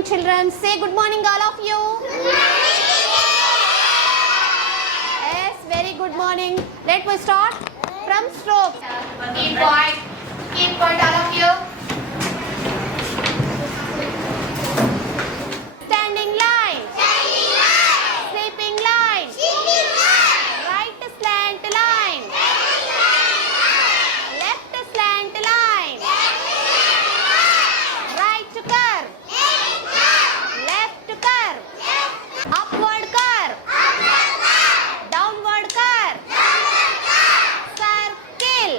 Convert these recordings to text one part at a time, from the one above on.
morning, children. Say good morning, all of you. Good morning. Yes, very good morning. Let me start from stroke. Keep point, all of you. Standing line. Standing line. Sleeping line. Sleeping line. Right slant line. Left slant line. Right curve. Left curve. Upward curve. Downward curve. Circle.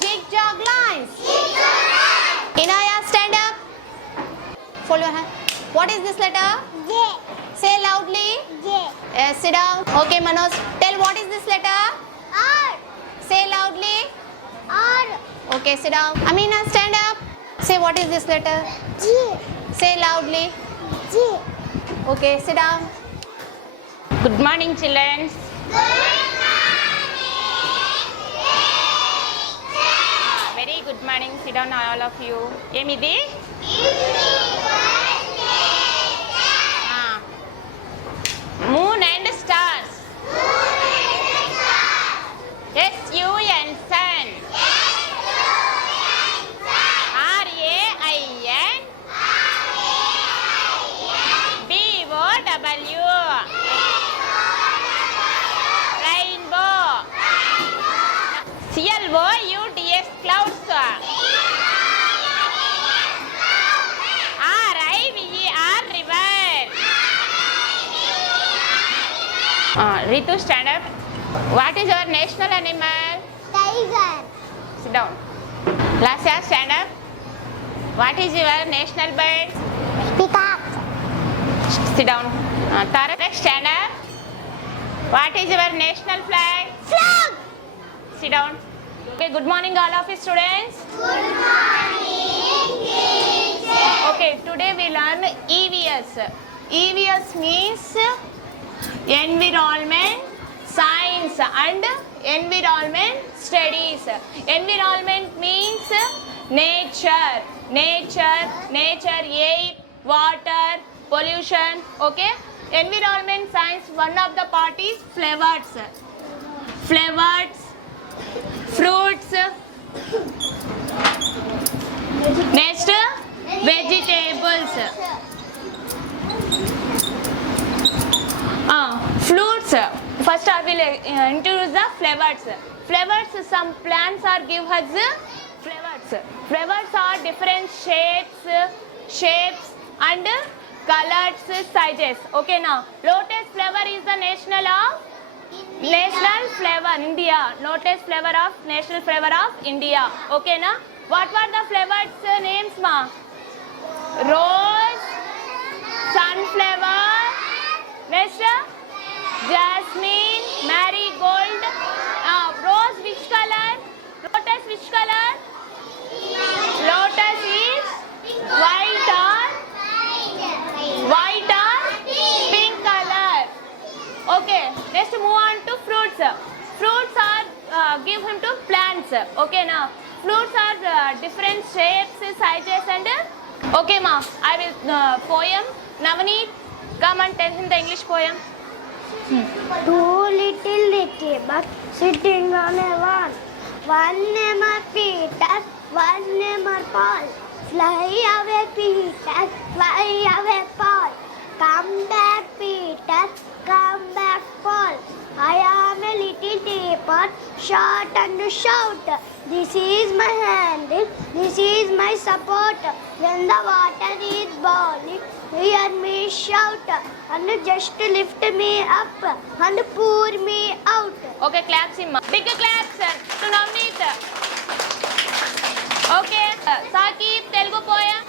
Zigzag lines. Inaya, stand up. Fold your hand. What is this letter? J. Say loudly. J. Yes, sit down. Okay, Manoj. Tell what is this letter? R. Say loudly. R. Okay, sit down. Amina, stand up. Say what is this letter? G. Say loudly. G. Okay, sit down. Good morning, children. Very good morning. Sit down, all of you. Emidi? Moon and stars. S-U-N, sun. R-A-I-N. B-O-W. Rainbow. C-L-O-U-D-S, clouds. R-I-V-E-R, river. Ritu, stand up. What is your national animal? Tiger. Sit down. Lasya, stand up. What is your national bird? Peacock. Sit down. Tarak, stand up. What is your national flag? Flag. Sit down. Okay, good morning, all of you students. Good morning, teacher. Okay, today we learn EVS. EVS means Environment, Science and Environment Studies. Environment means nature, air, water, pollution. Okay. Environment science, one of the part is flowers, fruits. Next, vegetables. Fruits. First I will introduce the flowers. Flowers, some plants are give us flowers. Flowers are different shapes and colors, sizes. Okay, now lotus flower is the national flower India. Lotus flower of national flower of India. Okay, now what were the flowers names, ma? Rose, sunflower. Next, jasmine, marigold. Rose which color? Lotus which color? Lotus is white or pink color. Okay, next move on to fruits. Fruits are give him to plants. Okay, now fruits are different shapes, sizes and okay, ma. I will poem. Navneet, come and tell him the English poem. Two little bugs sitting on a wall. One name are Peter, one name are Paul. Fly away, Peter, fly away, Paul. Come back, Peter, come back, Paul. I am a little teapot, short and shout. This is my handle, this is my support. When the water is boiling, hear me shout, and just lift me up and pour me out. Okay, claps him. Big claps to Navneet. Okay, Sakib, Telugu poem.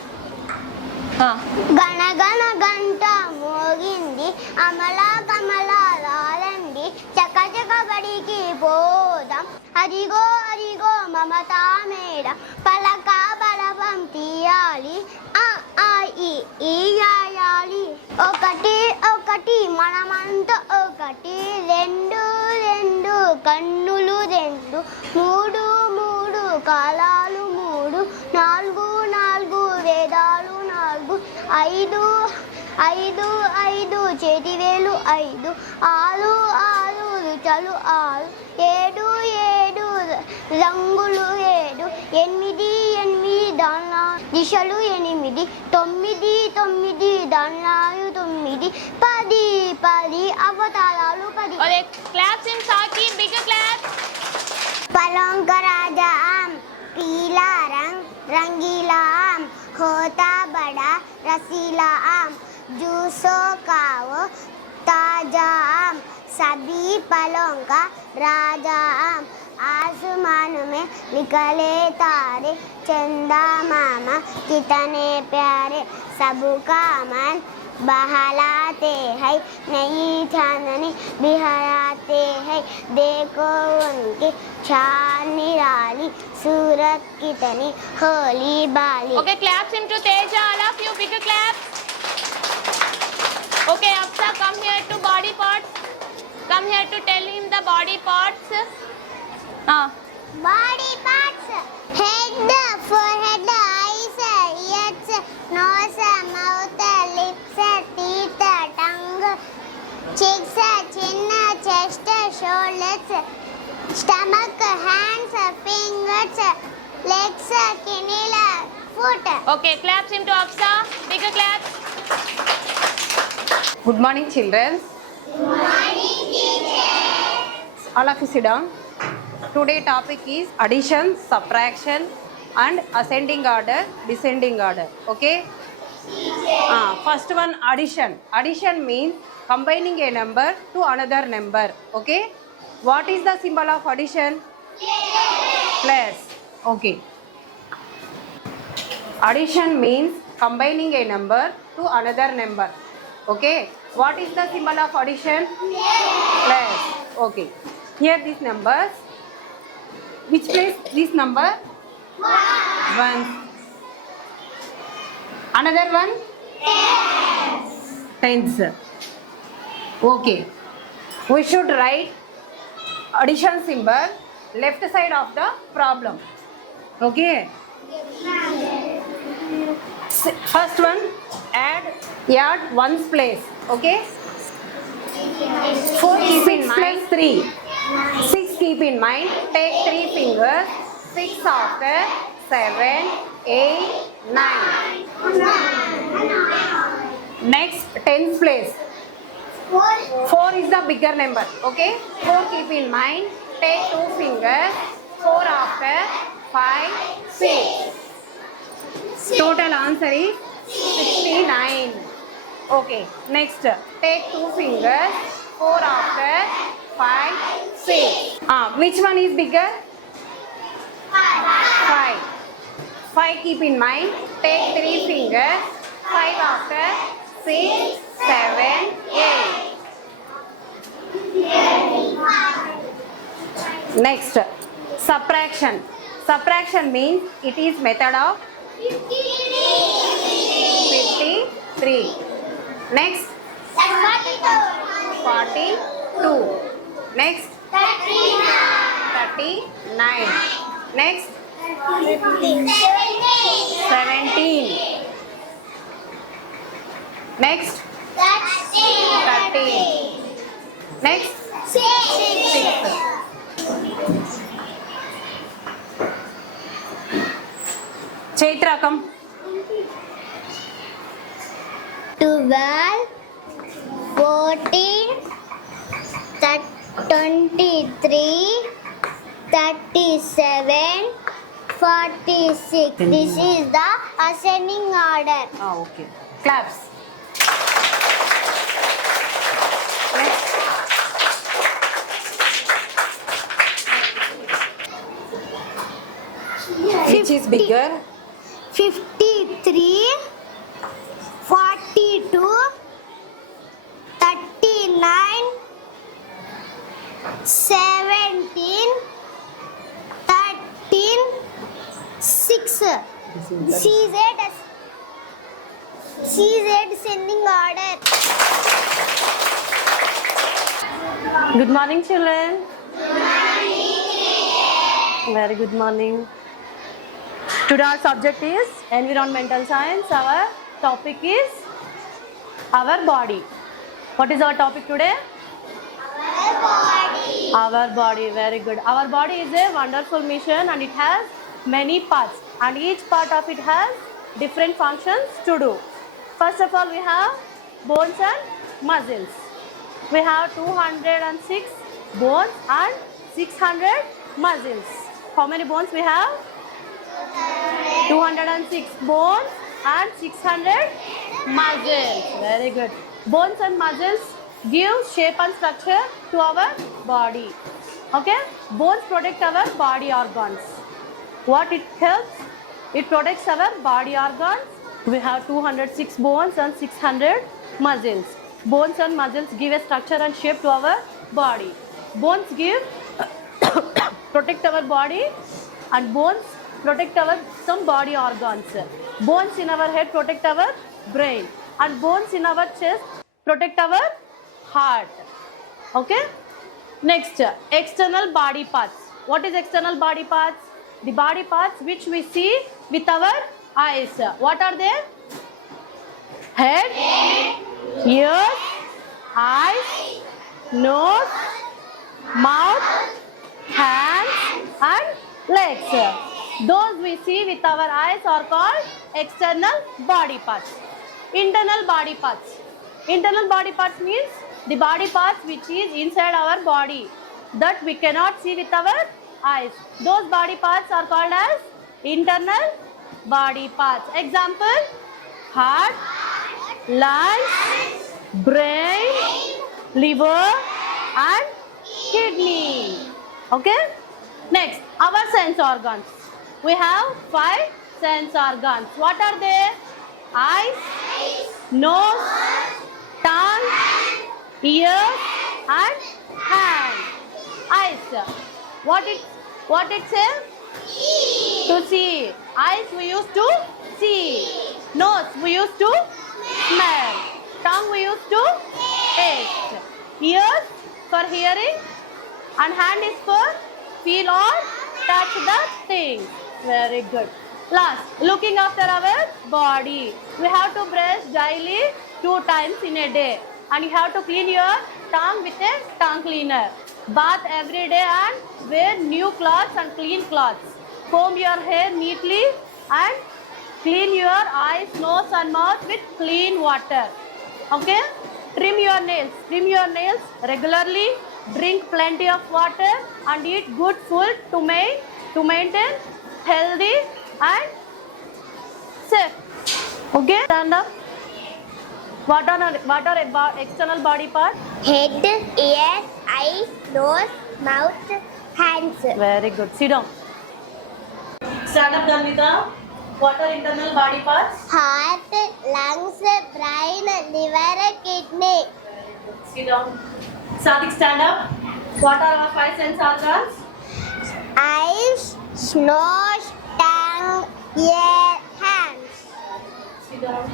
గణ గణ గంట మోగింది అమల కమల రాలండి చక చక బడికి పోదాం అదిగో అదిగో మమతా మేడ పలక బలపం తీయాలి ఆ ఆ ఈ యాయాలి ఒకటి ఒకటి మనమంతా ఒకటి రెండు రెండు కన్నులు రెండు మూడు మూడు కాలాలు మూడు నాలుగు నాలుగు వేదాలు నాలుగు ఐదు ఐదు ఐదు చేతివేలు ఐదు ఆరు ఆరు రుచలు ఆరు ఏడు ఏడు రంగులు ఏడు ఎనిమిది ఎనిమిది దానిలా దిశలు ఎనిమిది తొమ్మిది తొమ్మిది దానిలాలు తొమ్మిది పది పది అవతారాలు పది. और एक claps in Saki, bigger clap. पलंग का राजा आम पीला रंग रंगीला आम होता बड़ा रसीला आम जूसों का वो ताजा आम सभी फलों का राजा आम आसमान में निकले तारे चंदा मामा कितने प्यारे सबका मन बहलाते हैं नई चांदनी बिहराते हैं देखो उनकी चाल निराली सूरत कितनी होली बाली. Okay, claps into Teja, all of you, bigger claps. Okay, Apsa, come here to body parts. Come here to tell him the body parts. Body parts: head, forehead, eyes, ears, nose, mouth, lips, teeth, tongue, cheeks, chin, chest, shoulders, stomach, hands, fingers, legs, kidney, foot. Okay, claps into Apsa, bigger claps. Good morning, children. Good morning, teacher. All of you sit down. Today topic is addition, subtraction and ascending order, descending order. Okay? First one, addition. Addition means combining a number to another number. Okay? What is the symbol of addition? Plus. Okay. Addition means combining a number to another number. Okay? What is the symbol of addition? Plus. Okay. Here these numbers. Which place this number? One. Another one? Tens. Okay. We should write addition symbol left side of the problem. Okay. First one, add ones place. Okay. 4 keep in mind. 3. 6 keep in mind. Take 3 fingers. 6 after 7, 8, 9. Next, tens place. 4 is the bigger number. Okay. 4 keep in mind. Take 2 fingers. 4 after 5, 6. Total answer is 69. Okay. Next, take 2 fingers. 4 after 5, 6. Which one is bigger? 5. 5 keep in mind. Take 3 fingers. 5 after 6, 7, 8. Next, subtraction. Subtraction means it is method of 53. Next, 42. Next, 39. Next, 17. Next, 13. Next, 6. Chaitra, come. 12, 14, 23, 37, 46. This is the ascending order. Okay. Claps. Next. Which is bigger? 53, 42, 39, 17, 13, 6. CZ ascending order. Good morning, children. Good morning. Very good morning. Today our subject is environmental science. Our topic is our body. What is our topic today? Our body, very good. Our body is a wonderful machine and it has many parts, and each part of it has different functions to do. First of all, we have bones and muscles. We have 206 bones and 600 muscles. How many bones we have? 206 bones and 600 muscles. Very good. Bones and muscles give shape and structure to our body. Okay? Bones protect our body organs. What it helps? It protects our body organs. We have 206 bones and 600 muscles. Bones and muscles give a structure and shape to our body. Bones give protect our body, and bones protect our some body organs. Bones in our head protect our brain, and bones in our chest protect our heart. Okay? Next, external body parts. What is external body parts? The body parts which we see with our eyes. What are they? Head, ears, eyes, nose, mouth, hands and legs. Those we see with our eyes are called external body parts. Internal body parts. Internal body parts means the body parts which is inside our body that we cannot see with our eyes. Those body parts are called as internal body parts. Example, heart, lungs, brain, liver and kidney. Okay? Next, our sense organs. We have 5 sense organs. What are they? Eyes, nose, tongue, ears and hand. Eyes. What it say? To see. Eyes we used to see. Nose we used to smell. Tongue we used to taste. Ears for hearing and hand is for feel or touch the thing. Very good. Last, looking after our body. We have to brush daily 2 times in a day, and you have to clean your tongue with a tongue cleaner. Bath every day and wear new clothes and clean clothes. Comb your hair neatly and clean your eyes, nose and mouth with clean water. Okay? Trim your nails. Trim your nails regularly. Drink plenty of water and eat good food to maintain healthy and safe. Okay? Stand up. What are external body parts? Head, ears, eyes, nose, mouth, hands. Very good. Sit down. Stand up, Dhanvita. What are internal body parts? Heart, lungs, brain, liver, kidney. Sit down. Sadik, stand up. What are our 5 sense organs? Eyes, nose, tongue, ear, hands. Sit down.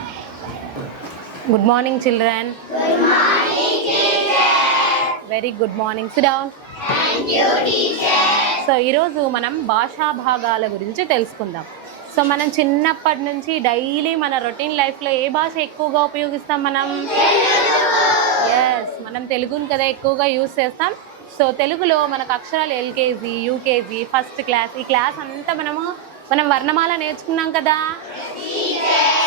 Good morning, children. Good morning, teacher. Very good morning. Sit down. Thank you, teacher. So ఈరోజు మనం భాషా భాగాల గురించి తెలుసుకుందాం. So మనం చిన్నప్పటి నుంచి daily మన రొటీన్ లైఫ్లో ఏ భాష ఎక్కువగా ఉపయోగిస్తాం మనం? ఎస్, మనం తెలుగుని కదా ఎక్కువగా యూజ్ చేస్తాం. సో తెలుగులో మనకు అక్షరాలు ఎల్కేజీ, యూకేజీ, ఫస్ట్ క్లాస్, ఈ క్లాస్ అంతా మనం వర్ణమాల నేర్చుకున్నాం కదా.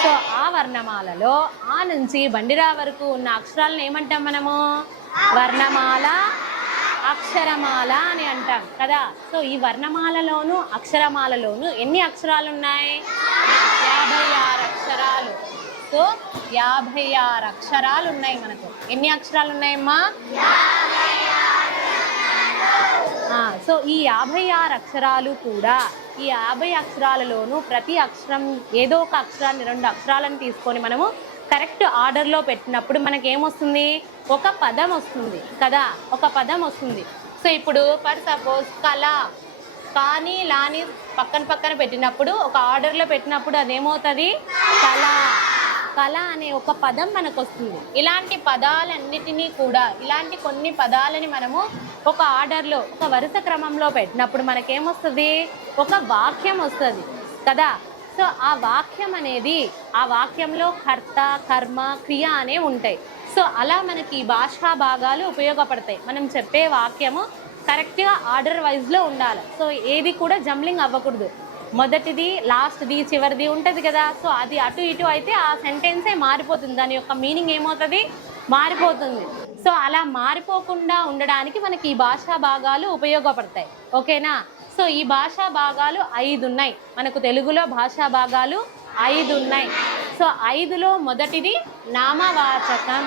సో ఆ వర్ణమాలలో ఆ నుంచి బండిరా వరకు ఉన్న అక్షరాలను ఏమంటాం మనము? వర్ణమాల, అక్షరమాల అని అంటాం కదా. సో ఈ వర్ణమాలలోను అక్షరమాలలోను ఎన్ని అక్షరాలు ఉన్నాయి? 56 అక్షరాలు. సో 56 అక్షరాలు ఉన్నాయి మనకు. ఎన్ని అక్షరాలు ఉన్నాయమ్మా? సో ఈ 56 అక్షరాలు కూడా, ఈ 50 అక్షరాలలోనూ ప్రతి అక్షరం ఏదో ఒక అక్షరాన్ని, 2 అక్షరాలను తీసుకొని మనము కరెక్ట్ ఆర్డర్లో పెట్టినప్పుడు మనకేమొస్తుంది? ఒక పదం వస్తుంది కదా, ఒక పదం వస్తుంది. సో ఇప్పుడు ఫర్ సపోజ్ కళ, కానీ లాని పక్కన పెట్టినప్పుడు, ఒక ఆర్డర్లో పెట్టినప్పుడు అదేమవుతుంది? కళ. కళ అనే ఒక పదం మనకు వస్తుంది. ఇలాంటి పదాలన్నిటినీ కూడా, ఇలాంటి కొన్ని పదాలని మనము ఒక ఆర్డర్లో, ఒక వరుస క్రమంలో పెట్టినప్పుడు మనకేమొస్తుంది? ఒక వాక్యం వస్తుంది కదా. సో ఆ వాక్యం అనేది, ఆ వాక్యంలో కర్త, కర్మ, క్రియ అనేవి ఉంటాయి. సో అలా మనకి ఈ భాషా భాగాలు ఉపయోగపడతాయి. మనం చెప్పే వాక్యము కరెక్ట్గా ఆర్డర్ వైజ్లో ఉండాలి. సో ఏది కూడా జంబ్లింగ్ అవ్వకూడదు. మొదటిది, లాస్ట్ది, చివరిది ఉంటుంది కదా. సో అది అటు ఇటు అయితే ఆ సెంటెన్సే మారిపోతుంది, దాని యొక్క మీనింగ్ ఏమవుతుంది, మారిపోతుంది. సో అలా మారిపోకుండా ఉండడానికి మనకి ఈ భాషా భాగాలు ఉపయోగపడతాయి. ఓకేనా? సో ఈ భాషా భాగాలు 5 ఉన్నాయి మనకు. తెలుగులో భాషా భాగాలు 5 ఉన్నాయి. సో 5లో మొదటిది నామవాచకం.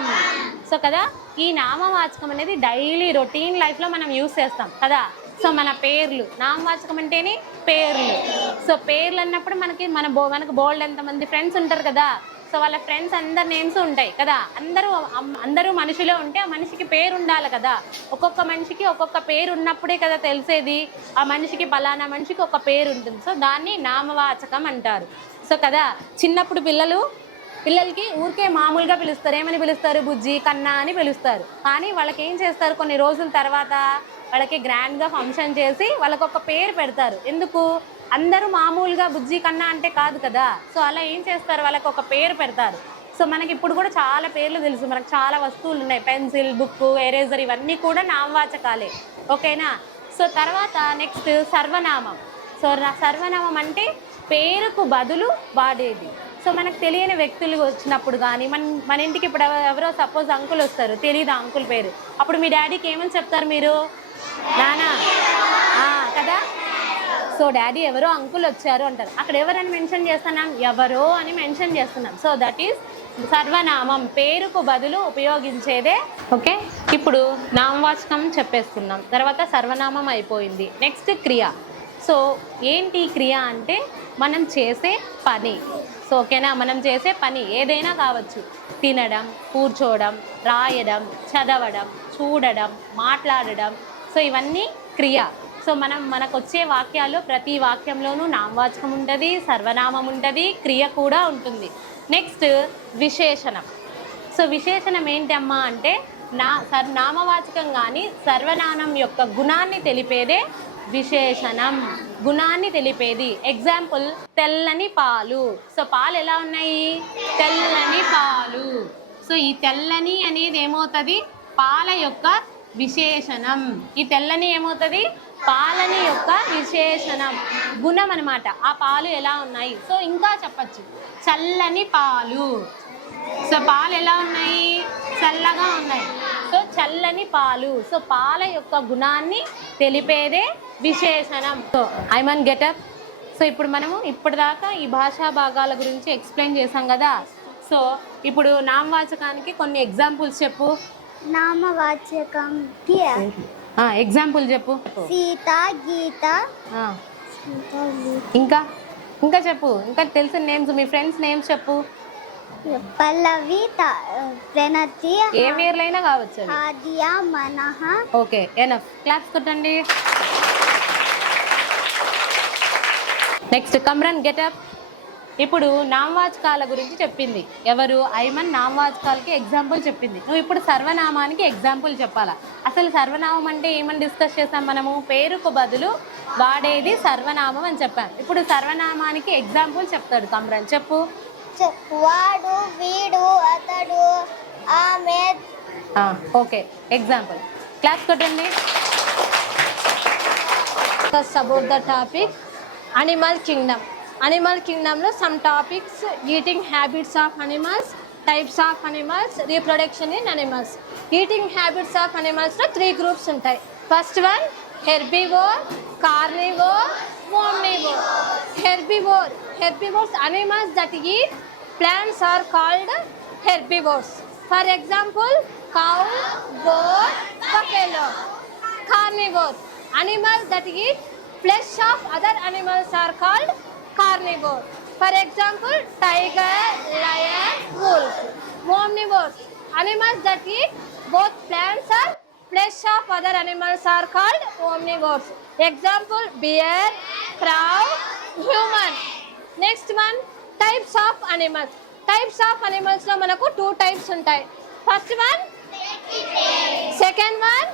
సో కదా, ఈ నామవాచకం అనేది డైలీ రొటీన్ లైఫ్లో మనం యూస్ చేస్తాం కదా. సో మన పేర్లు, నామవాచకం అంటేనే పేర్లు. సో పేర్లు అన్నప్పుడు మనకు బోల్డ్ ఎంతమంది ఫ్రెండ్స్ ఉంటారు కదా. సో వాళ్ళ ఫ్రెండ్స్ అందరి నేమ్స్ ఉంటాయి కదా. అందరూ మనిషిలో ఉంటే ఆ మనిషికి పేరు ఉండాలి కదా. ఒక్కొక్క మనిషికి ఒక్కొక్క పేరు ఉన్నప్పుడే కదా తెలిసేది ఆ మనిషికి, పలానా మనిషికి ఒక పేరు ఉంటుంది. సో దాన్ని నామవాచకం అంటారు. సో కదా, చిన్నప్పుడు పిల్లలకి ఊరికే మామూలుగా పిలుస్తారు. ఏమని పిలుస్తారు? బుజ్జి, కన్నా అని పిలుస్తారు. కానీ వాళ్ళకి ఏం చేస్తారు, కొన్ని రోజుల తర్వాత వాళ్ళకి గ్రాండ్గా ఫంక్షన్ చేసి వాళ్ళకి ఒక పేరు పెడతారు. ఎందుకు? అందరూ మామూలుగా బుజ్జి, కన్నా అంటే కాదు కదా. సో అలా ఏం చేస్తారు, వాళ్ళకి ఒక పేరు పెడతారు. సో మనకి ఇప్పుడు కూడా చాలా పేర్లు తెలుసు, మనకు చాలా వస్తువులు ఉన్నాయి. పెన్సిల్, బుక్, ఎరేజర్, ఇవన్నీ కూడా నామవాచకాలే. ఓకేనా? సో తర్వాత నెక్స్ట్ సర్వనామం. సో సర్వనామం అంటే పేరుకు బదులు వాడేది. సో మనకు తెలియని వ్యక్తులు వచ్చినప్పుడు కానీ, మన ఇంటికి ఇప్పుడు ఎవరో సపోజ్ అంకుల్ వస్తారు, తెలియదు ఆ అంకుల్ పేరు. అప్పుడు మీ డాడీకి ఏమని చెప్తారు మీరు? నానా కదా. సో డాడీ ఎవరో అంకుల్ వచ్చారు అంటారు. అక్కడ ఎవరని మెన్షన్ చేస్తున్నాం? ఎవరో అని మెన్షన్ చేస్తున్నాం. సో దట్ ఈస్ సర్వనామం, పేరుకు బదులు ఉపయోగించేదే. ఓకే, ఇప్పుడు నామవాచకం చెప్పేసుకున్నాం, తర్వాత సర్వనామం అయిపోయింది. నెక్స్ట్ క్రియ. సో ఏంటి క్రియ అంటే మనం చేసే పని. సో ఓకేనా, మనం చేసే పని ఏదైనా కావచ్చు. తినడం, కూర్చోవడం, రాయడం, చదవడం, చూడడం, మాట్లాడడం. సో ఇవన్నీ క్రియ. సో మనకు వచ్చే వాక్యాల్లో ప్రతి వాక్యంలోనూ నామవాచకం ఉంటుంది, సర్వనామం ఉంటుంది, క్రియ కూడా ఉంటుంది. నెక్స్ట్ విశేషణం. సో విశేషణం ఏంటమ్మా అంటే నామవాచకం కానీ సర్వనామం యొక్క గుణాన్ని తెలిపేదే విశేషణం. గుణాన్ని తెలిపేది. ఎగ్జాంపుల్, తెల్లని పాలు. సో పాలు ఎలా ఉన్నాయి? తెల్లని పాలు. సో ఈ తెల్లని అనేది ఏమవుతుంది? పాల యొక్క విశేషణం. ఈ తెల్లని ఏమవుతుంది? పాలని యొక్క విశేషణం, గుణం అనమాట. ఆ పాలు ఎలా ఉన్నాయి? సో ఇంకా చెప్పచ్చు, చల్లని పాలు. సో పాలు ఎలా ఉన్నాయి? చల్లగా ఉన్నాయి. సో చల్లని పాలు. సో పాల యొక్క గుణాన్ని తెలిపేదే విశేషణం. So Aiman getup. సో ఇప్పుడు మనము ఇప్పటిదాకా ఈ భాషా భాగాల గురించి ఎక్స్ప్లెయిన్ చేసాం కదా. సో ఇప్పుడు నామవాచకానికి కొన్ని ఎగ్జాంపుల్స్ చెప్పు. నామవాచకం ఎగ్జాంపుల్ చెప్పు. సీత, గీత. ఇంకా చెప్పు. ఇంకా తెలిసిన నేమ్స్, మీ ఫ్రెండ్స్ నేమ్స్ చెప్పు. పల్లవి, ప్రణతి, ఏ పేర్లైనా కావచ్చు. Aadiya, Manaha. Okay, enough. Claps కొట్టండి. Next Kamran getup. ఇప్పుడు నామవాచకాల గురించి చెప్పింది ఎవరు? ఐమన్. నామవాచకాలకి ఎగ్జాంపుల్ చెప్పింది. నువ్వు ఇప్పుడు సర్వనామానికి ఎగ్జాంపుల్ చెప్పాలా. అసలు సర్వనామం అంటే ఏమని డిస్కస్ చేసాం మనము? పేరుకు బదులు వాడేది సర్వనామం అని చెప్పాం. ఇప్పుడు సర్వనామానికి ఎగ్జాంపుల్ చెప్తాడు కమ్రన్. చెప్పు. వాడు, వీడు, అతడు, ఆమె. Okay, example. క్లాప్స్ కొట్టండి. About the topic animal kingdom. Animal kingdom lo some topics: eating habits of animals, types of animals, reproduction in animals. Eating habits of animals lo 3 groups untai. First one, herbivore, carnivore, omnivore. Herbivores animals that eat plants are called herbivores. For example, cow, goat, buffalo. Carnivore animals that eat flesh of other animals are called carnivore. For example, tiger, lion, wolf. Omnivores animals that eat both plants or flesh of other animals are called omnivores. Example, bear, crow, human. Next one, types of animals. Types of animals lo manaku 2 types untai. First one, second one,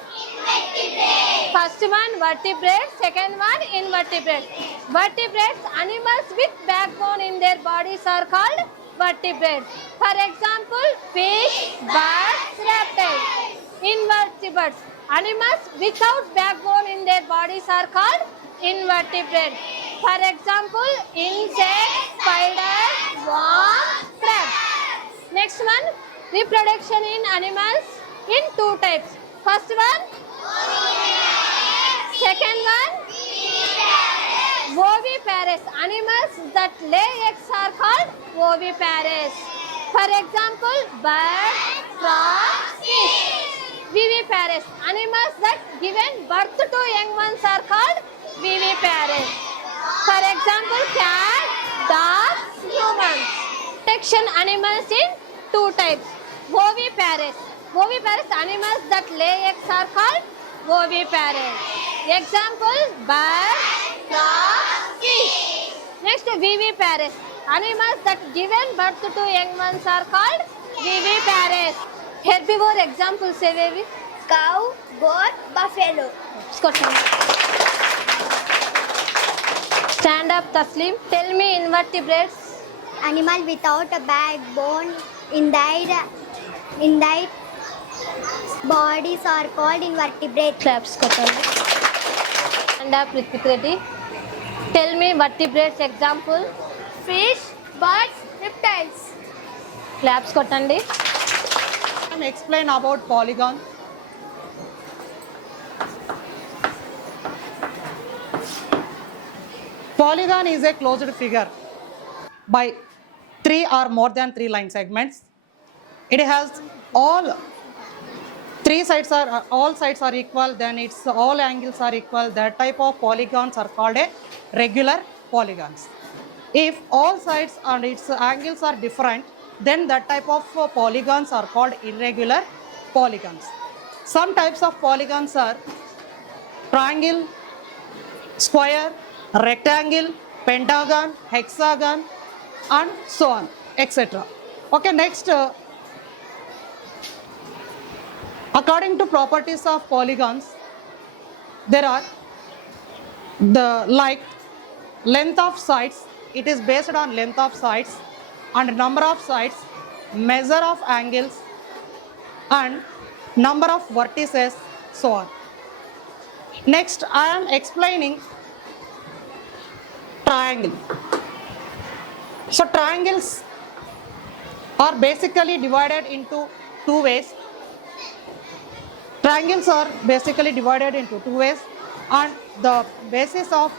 First one vertebrates, second one invertebrates. Vertebrates, animals with backbone in their bodies are called vertebrates. For example, fish, birds, reptiles. Invertebrates, animals without backbone in their bodies are called invertebrates. For example, insects, spiders, worms, crabs. Next one, reproduction in animals in two types. First one, second one, oviparous. Animals that lay eggs are called oviparous. For example, birds, frogs, fish. Viviparous. Animals that given birth to young ones are called viviparous. For example, cats, dogs, humans. Protection animals in two types. Oviparous. Oviparous animals that lay eggs are called oviparous. Example, birds, frogs, fish. Next, viviparous. Animals that given birth to young ones are called viviparous. Herbivore examples say baby. Cow, goat, buffalo. Stand up, Taslim. Tell me invertebrates. Animal without a backbone in their bodies are called invertebrates. Claps kotandi. Stand up, Ritvik Reddy. Tell me vertebrates example. Fish, birds, reptiles. Claps kotandi. Explain about polygon. Polygon is a closed figure by 3 or more than 3 line segments. It has all sides are equal, then its all angles are equal. That type of polygons are called a regular polygons. If all sides and its angles are different, then that type of polygons are called irregular polygons. Some types of polygons are triangle, square, rectangle, pentagon, hexagon, and so on, etc. Okay, next, according to properties of polygons, there are the length of sides. It is based on length of sides and number of sides, measure of angles, and number of vertices, so on. Next, I am explaining triangle. So triangles are basically divided into two ways. Triangles are basically divided into two ways, and the basis of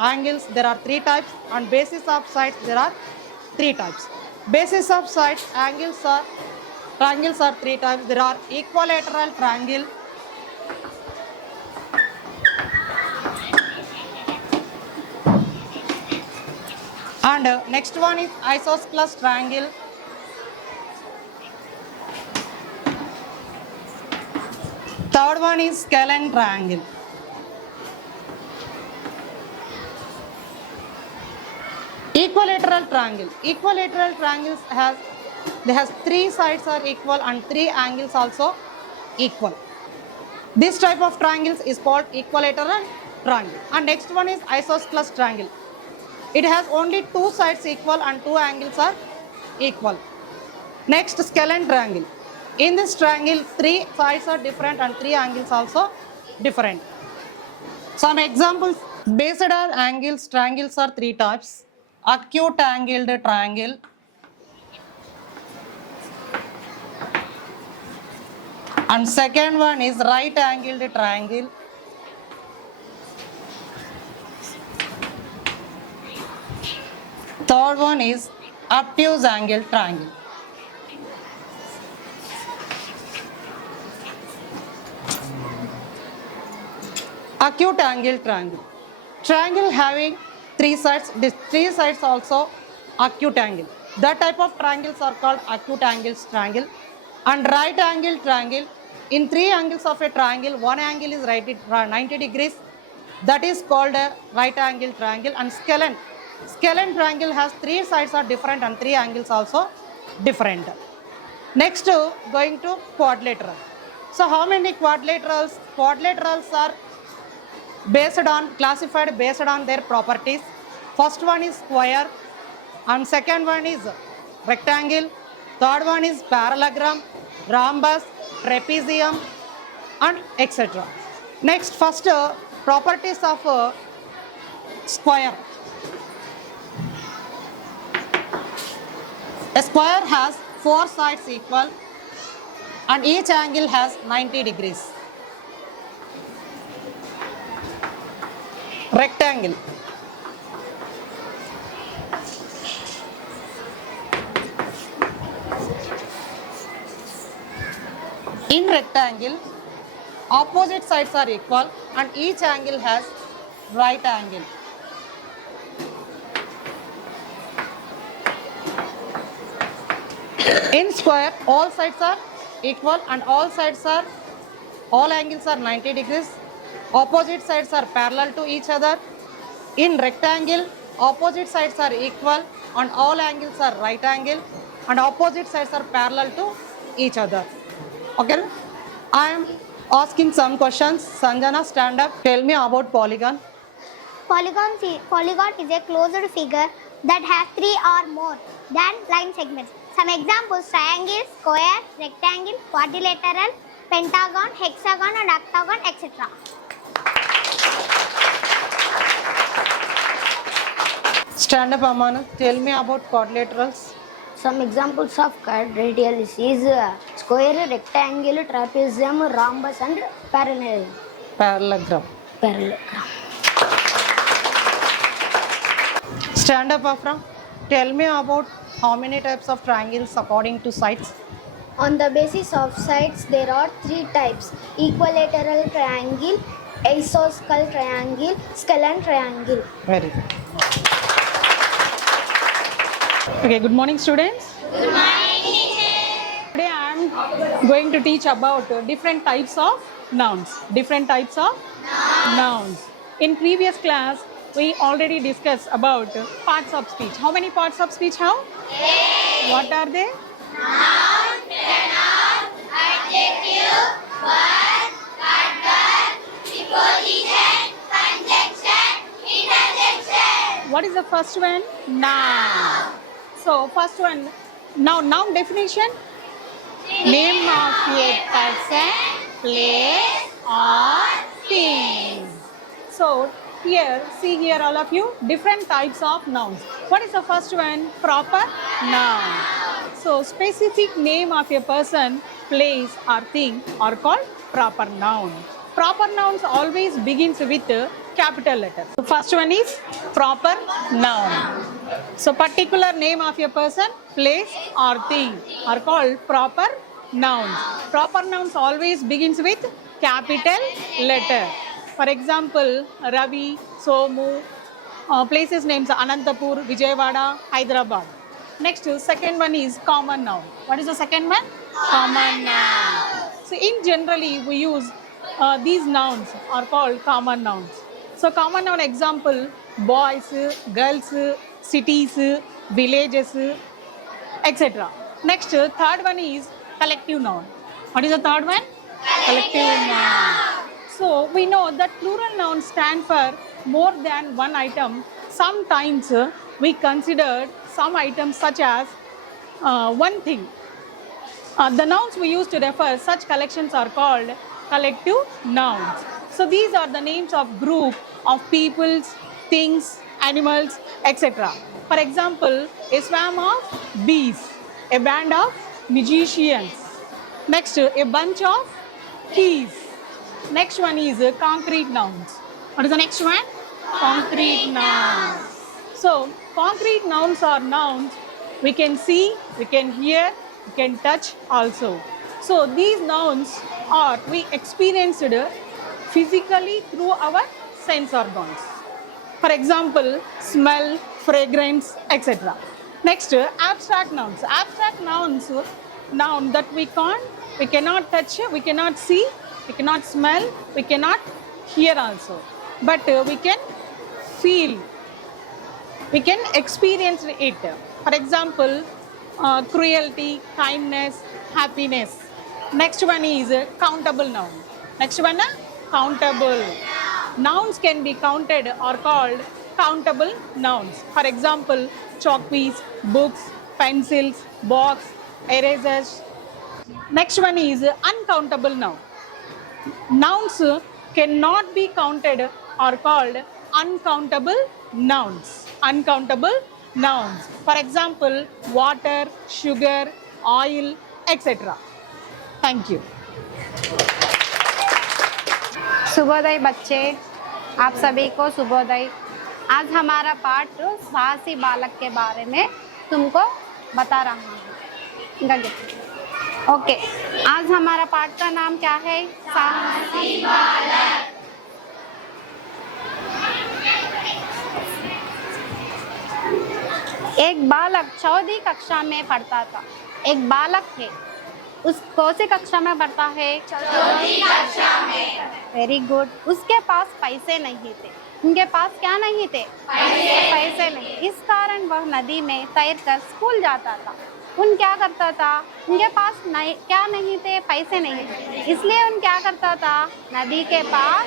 angles there are 3 types, and basis of sides there are 3 types. Basis of sides triangles are 3 types. There are equilateral triangle, and next one is isosceles triangle. Third one is scalene triangle. Equilateral triangle. Equilateral triangles has 3 sides are equal and 3 angles also equal. This type of triangles is called equilateral triangle. And next one is isosceles triangle. It has only 2 sides equal and 2 angles are equal. Next, scalene triangle. In this triangle, 3 sides are different and 3 angles also different. Some examples. Based on angles, triangles are 3 types. Acute angled triangle, and second one is right angled triangle, third one is obtuse angle triangle. Acute angle triangle. Triangle having 3 sides, these 3 sides also acute angle. That type of triangles are called acute angles triangle. And right angle triangle, in 3 angles of a triangle, one angle is 90 degrees. That is called a right angle triangle. And scalene triangle has 3 sides are different and 3 angles also different. Next, going to quadrilateral. So how many quadrilaterals? Quadrilaterals are classified based on their properties. First one is square, and second one is rectangle, third one is parallelogram, rhombus, trapezium, and etc. Next, first properties of square. A square has 4 sides equal and each angle has 90 degrees. Rectangle. In rectangle, opposite sides are equal and each angle has right angle. In square, all sides are equal and all angles are 90 degrees. Opposite sides are parallel to each other. In rectangle, opposite sides are equal and all angles are right angle and opposite sides are parallel to each other. Okay, I am asking some questions. Sanjana, stand up. Tell me about polygon. Polygon is a closed figure that has 3 or more than line segments. Some examples: triangle, square, rectangle, quadrilateral, pentagon, hexagon and octagon, etc. Stand up, Amana. Tell me about quadrilaterals. Some examples of quadrilaterals is square, rectangle, trapezium, rhombus and Parallelogram. parallelogram. Stand up, Afra. Tell me about how many types of triangles according to sides. On the basis of sides, there are 3 types: equilateral triangle, isosceles triangle, scalene triangle. Very good. Okay, good morning, students. Good morning, teacher. Today I am going to teach about different types of nouns. Different types of nouns. In previous class, we already discussed about parts of speech. How many parts of speech have? Yes. What are they? Noun, pronoun, adjective, verb, adverb, preposition, conjunction, interjection. What is the first one? Noun. So first one, noun definition. Name of a person, place or thing. So here, see here all of you, different types of nouns. What is the first one? Proper noun. So specific name of a person, place or thing are called proper noun. Proper nouns always begins with capital letters. The first one is proper noun. So particular name of a person, place or thing are called proper nouns. Proper nouns always begins with capital letter. For example, Ravi, Somu, places names Anantapur, Vijayawada, Hyderabad. Next, second one is common noun. What is the second one? Common noun. So in generally we use these nouns are called common nouns. So common noun example, boys, girls, cities, villages, etc. Next, third one is collective noun. What is the third one? Collective noun. So we know that plural nouns stand for more than one item. Sometimes we considered some items such as one thing. The nouns we use to refer such collections are called collective nouns. So these are the names of group of peoples, things, animals, etc. For example, a swarm of bees, a band of musicians. Next, a bunch of keys. Next one is concrete nouns. What is the next one? Concrete nouns. So, concrete nouns are nouns we can see, we can hear, we can touch also. So, these nouns are we experienced physically through our sense organs. For example, smell, fragrance, etc. Next, abstract nouns. Abstract nouns, noun that we cannot touch, we cannot see, we cannot smell, we cannot hear also. But we can feel, we can experience it. For example, cruelty, kindness, happiness. Next one is countable noun. Next one, countable. Nouns can be counted or called countable nouns. For example, chalk piece, books, pencils, box, erasers. Next one is uncountable noun. Nouns cannot be counted or called uncountable nouns. Uncountable nouns. For example, water, sugar, oil, etc. Thank you. शुभोदय बच्चे, आप सभी को शुभोदय। आज हमारा पाठ साहसी बालक के बारे में तुमको बता रहा हूँ। ओके, आज हमारा पाठ का नाम क्या है? साहसी बालक। एक बालक 14वीं कक्षा में पढ़ता था। एक बालक है, उस कौन सी कक्षा में पढ़ता है? 14वीं कक्षा में। Very good. उसके पास पैसे नहीं थे। उनके पास क्या नहीं थे? पैसे नहीं। इस कारण वह नदी में तैरकर स्कूल जाता था। उन क्या करता था? उनके पास क्या नहीं थे? पैसे नहीं थे। इसलिए उन क्या करता था? नदी के पास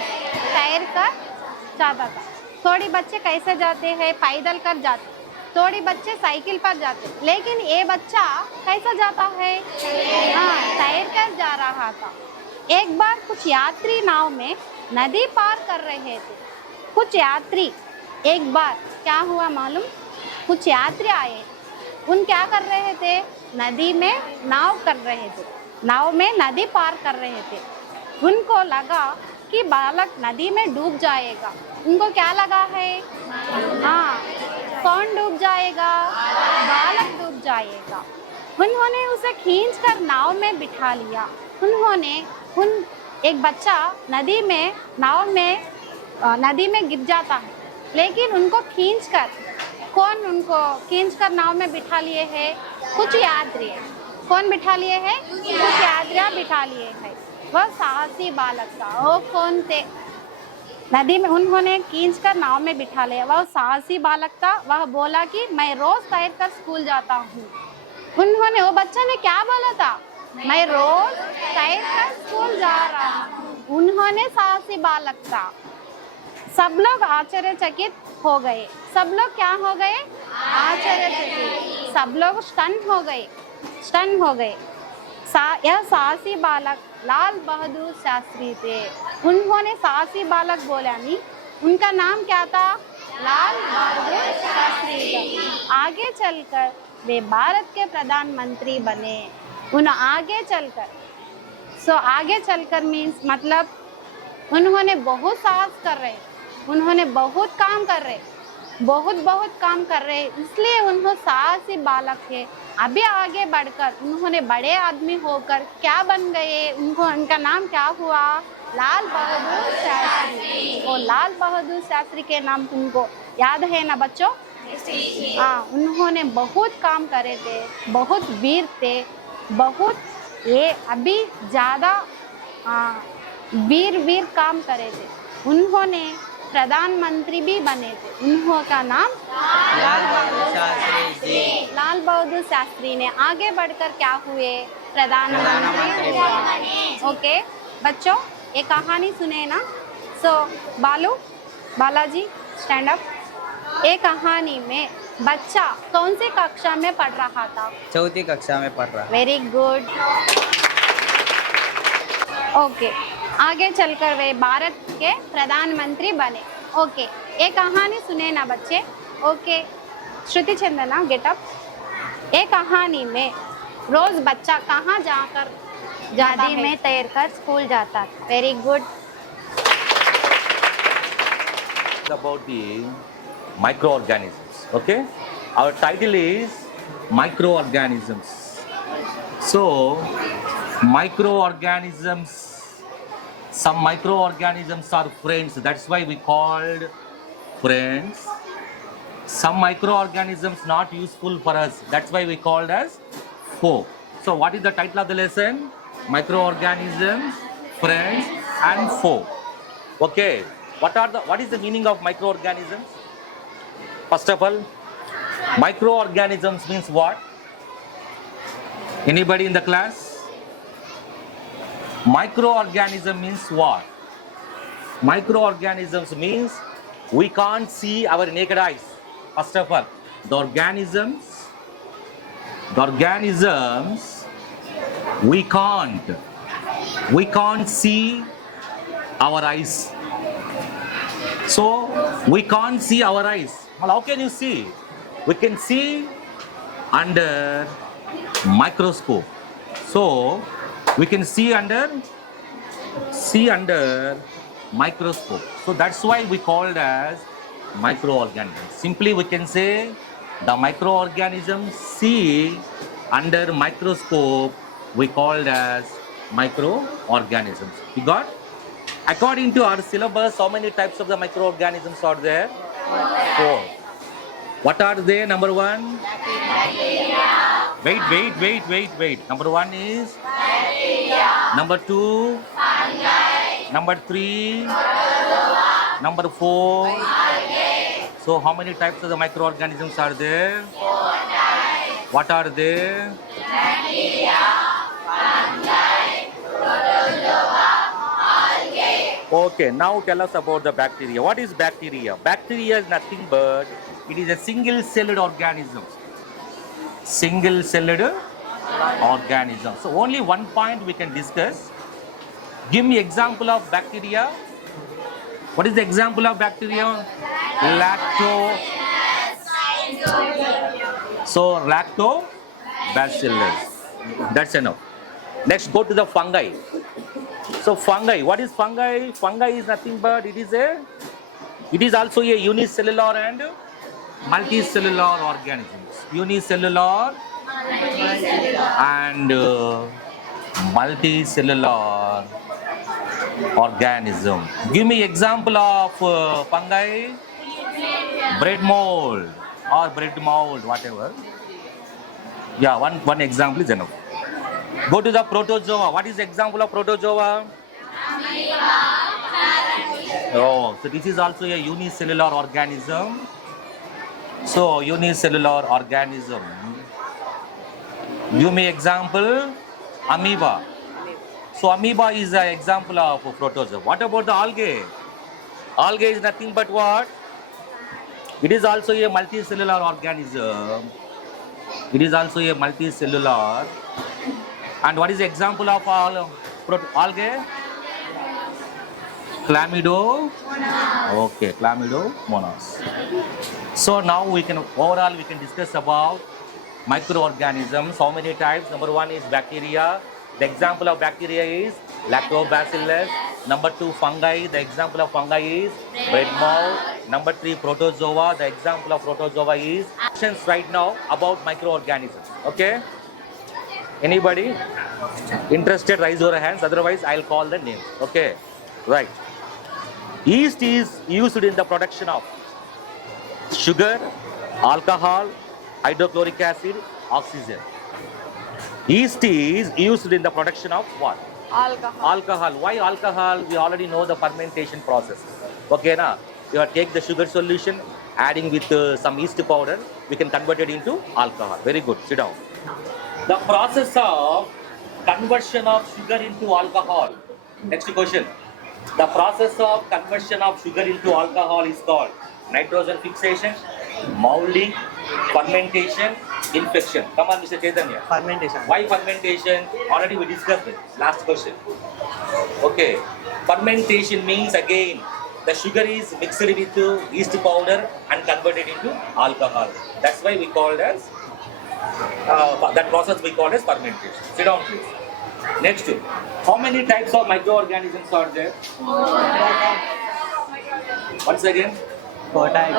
तैरकर जाता था। थोड़ी बच्चे कैसे जाते हैं? पैदल कर जाते। थोड़ी बच्चे साइकिल पर जाते, लेकिन ये बच्चा कैसा जाता है? हाँ, तैर कर जा रहा था। एक बार कुछ यात्री नाव में नदी पार कर रहे थे। कुछ यात्री, एक बार क्या हुआ मालूम? कुछ यात्री आए। उन क्या कर रहे थे? नदी में नाव कर रहे थे। नाव में नदी पार कर रहे थे। उनको लगा कि बालक नदी में डूब जाएगा। उनको क्या लगा है? हाँ, कौन डूब जाएगा? बालक डूब जाएगा। उन्होंने उसे खींचकर नाव में बिठा लिया। एक बच्चा नदी में गिर जाता है, लेकिन उनको खींचकर नाव में बिठा लिए है? कुछ यात्री। कौन बिठा लिए हैं? कुछ यात्रियाँ बिठा लिए हैं। वह साहसी बालक था। वो कौन थे? नदी में उन्होंने खींचकर नाव में बिठा लिया। वह साहसी बालक था। वह बोला कि मैं रोज तैर कर स्कूल जाता हूँ। वो बच्चा ने क्या बोला था? मैं रोज तैर कर स्कूल जा रहा हूँ। उन्होंने साहसी बालक था। सब लोग आश्चर्यचकित हो गए। सब लोग क्या हो गए? आश्चर्यचकित। सब लोग स्टन हो गए। यह साहसी बालक लाल बहादुर शास्त्री थे। उन्होंने साहसी बालक बोला नहीं। उनका नाम क्या था? लाल बहादुर शास्त्री था। आगे चलकर वे भारत के प्रधानमंत्री बने। आगे चलकर मीन्स मतलब उन्होंने बहुत साहस कर रहे, उन्होंने बहुत काम कर रहे, इसलिए उन्होंने साहसी बालक थे। अभी आगे बढ़कर उन्होंने बड़े आदमी होकर क्या बन गए? उनका नाम क्या हुआ? लाल बहादुर शास्त्री। वो लाल बहादुर शास्त्री के नाम तुमको याद है ना बच्चों? हाँ, उन्होंने बहुत काम करे थे, बहुत वीर थे, बहुत ये अभी ज़्यादा वीर काम करे थे। उन्होंने प्रधानमंत्री भी बने थे। उनका नाम लाल बहादुर शास्त्री ने आगे बढ़कर क्या हुए? प्रधानमंत्री हुए। ओके बच्चों, ये कहानी सुने ना? Balaji stand up. ये कहानी में बच्चा कौन सी कक्षा में पढ़ रहा था? 4वीं कक्षा में पढ़ रहा। Very good. ओके, आगे चलकर वे भारत के प्रधानमंत्री बने। ओके, ये कहानी सुने ना बच्चे? ओके, श्रुति चंदना गेट अप। ये कहानी में रोज बच्चा कहाँ जाकर नदी में तैरकर स्कूल जाता था। Very good. About the microorganisms. Okay, our title is microorganisms. So microorganisms, some microorganisms are friends, that's why we called friends. Some microorganisms not useful for us, that's why we called as foe. So what is the title of the lesson? Microorganisms, friends and foe. Okay, what is the meaning of microorganisms? First of all, microorganisms means what? Anybody in the class? Microorganism means what? Microorganisms means we can't see our naked eyes. First of all, the organisms we can't see our eyes. So we can't see our eyes. Well, how can you see? We can see under microscope. So we can see under microscope. So that's why we called as microorganisms. Simply we can say the microorganisms see under microscope, we called as microorganisms. You got? According to our syllabus, how many types of the microorganisms are there? 4. What are they? Number 1? Bacteria. Wait. Number 1 is? Bacteria. Number 2? Fungi. Number 3? Protozoa. Number 4? Algae. So how many types of the microorganisms are there? 4 types. What are they? Bacteria, fungi, protozoa, algae. Okay, now tell us about the bacteria. What is bacteria? Bacteria is nothing but it is a single-celled organism. Single-celled organism. So only one point we can discuss. Give me example of bacteria. What is the example of bacteria? So lactobacillus. That's enough. Next, go to the fungi. So fungi. What is fungi? Fungi is nothing but it is also a unicellular and multicellular organisms. Unicellular and multicellular organism. Give me example of fungi. Bread mold or bread mold, whatever. Yeah, one example is enough. Go to the protozoa. What is the example of protozoa? Oh, so this is also a unicellular organism. So unicellular organism. Give me example. Amoeba. So amoeba is an example of protozoa. What about the algae? Algae is nothing but what? It is also a multicellular organism. It is also a multicellular. And what is the example of algae? Chlamydomonas. Okay, Chlamydomonas. So now we can discuss about microorganisms. How many types? Number 1 is bacteria. The example of bacteria is lactobacillus. Number 2, fungi. The example of fungi is bread mold. Number 3, protozoa. The example of protozoa is questions right now about microorganisms. Okay? Anybody interested? Raise your hands. Otherwise, I'll call the names. Okay? Right. Yeast is used in the production of sugar, alcohol, hydrochloric acid, oxygen. Yeast is used in the production of what? Alcohol. Why alcohol? We already know the fermentation process. Okay, na? You take the sugar solution, adding with some yeast powder, we can convert it into alcohol. Very good. Sit down. The process of conversion of sugar into alcohol. Next question. The process of conversion of sugar into alcohol is called nitrogen fixation, moulding, fermentation, infection. Come on, Mr. Chaitanya. Fermentation. Why fermentation? Already we discussed it. Last question. Okay. Fermentation means again the sugar is mixed with yeast powder and converted into alcohol. That's why we call it as that process we call as fermentation. Sit down, please. Next, how many types of microorganisms are there? Once again. 4 types.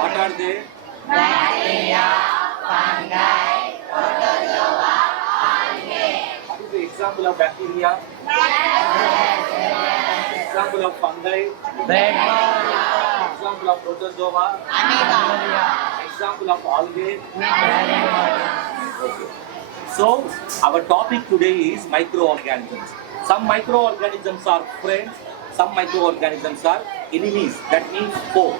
What are they? Bacteria, fungi, protozoa, algae. What is the example of bacteria? Example of fungi? Bread mold. Example of protozoa? Amoeba. Example of algae? Okay. So, our topic today is microorganisms. Some microorganisms are friends, some microorganisms are enemies. That means foe.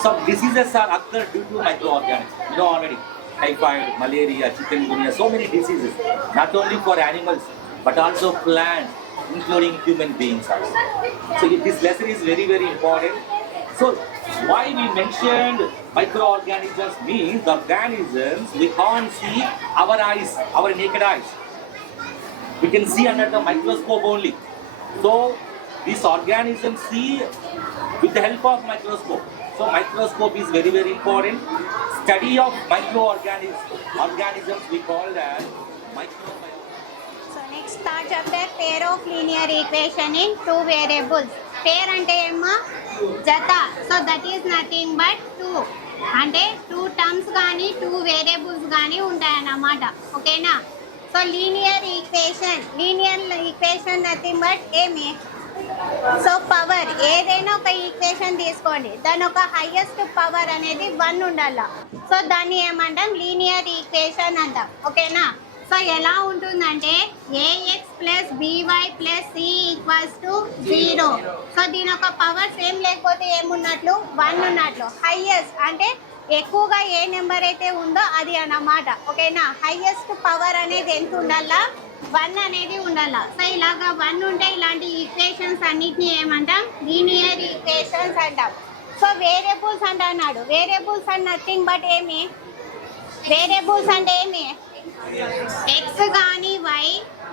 Some diseases are occurred due to microorganisms. You know already. Typhoid, malaria, chikungunya, so many diseases. Not only for animals, but also plants, including human beings also. So this lesson is very, very important. So why we mentioned microorganisms means the organisms we can't see our eyes, our naked eyes. We can see under the microscope only. So these organisms see with the help of microscope. So microscope is very, very important. Study of microorganisms we call as microbiology. So next start chapter pair of linear equation in two variables. Pair ante emma jata. So that is nothing but two. అంటే two terms కానీ two variables కానీ ఉంటాయన్నమాట. ఓకేనా? So linear equation nothing but ఏమి? So power ఏదైనా ఒక equation తీసుకోండి, దాని ఒక హైయెస్ట్ పవర్ అనేది 1 ఉండాల. సో దాన్ని ఏమంటాం? లీనియర్ ఈక్వేషన్ అంటాం. ఓకేనా? సో ఎలా ఉంటుందంటే ax plus by plus c equals to 0. So దీని ఒక పవర్స్ ఏం లేకపోతే ఏమున్నట్లు? 1 ఉన్నట్లు. హైయెస్ట్ అంటే ఎక్కువగా ఏ నెంబర్ అయితే ఉందో అది అన్నమాట. ఓకేనా? హైయెస్ట్ పవర్ అనేది ఎంత ఉండాలా? 1 అనేది ఉండాల. సో ఇలాగా 1 ఉంటే ఇలాంటి ఈక్వేషన్స్ అన్నిటిని ఏమంటాం? లీనియర్ ఈక్వేషన్స్ అంటాం. సో వేరియబుల్స్ అంటున్నాడు. వేరియబుల్స్ అండ్ నథింగ్ బట్ ఏమి? వేరియబుల్స్ అంటే ఏమి? ఎక్స్ కానీ వై,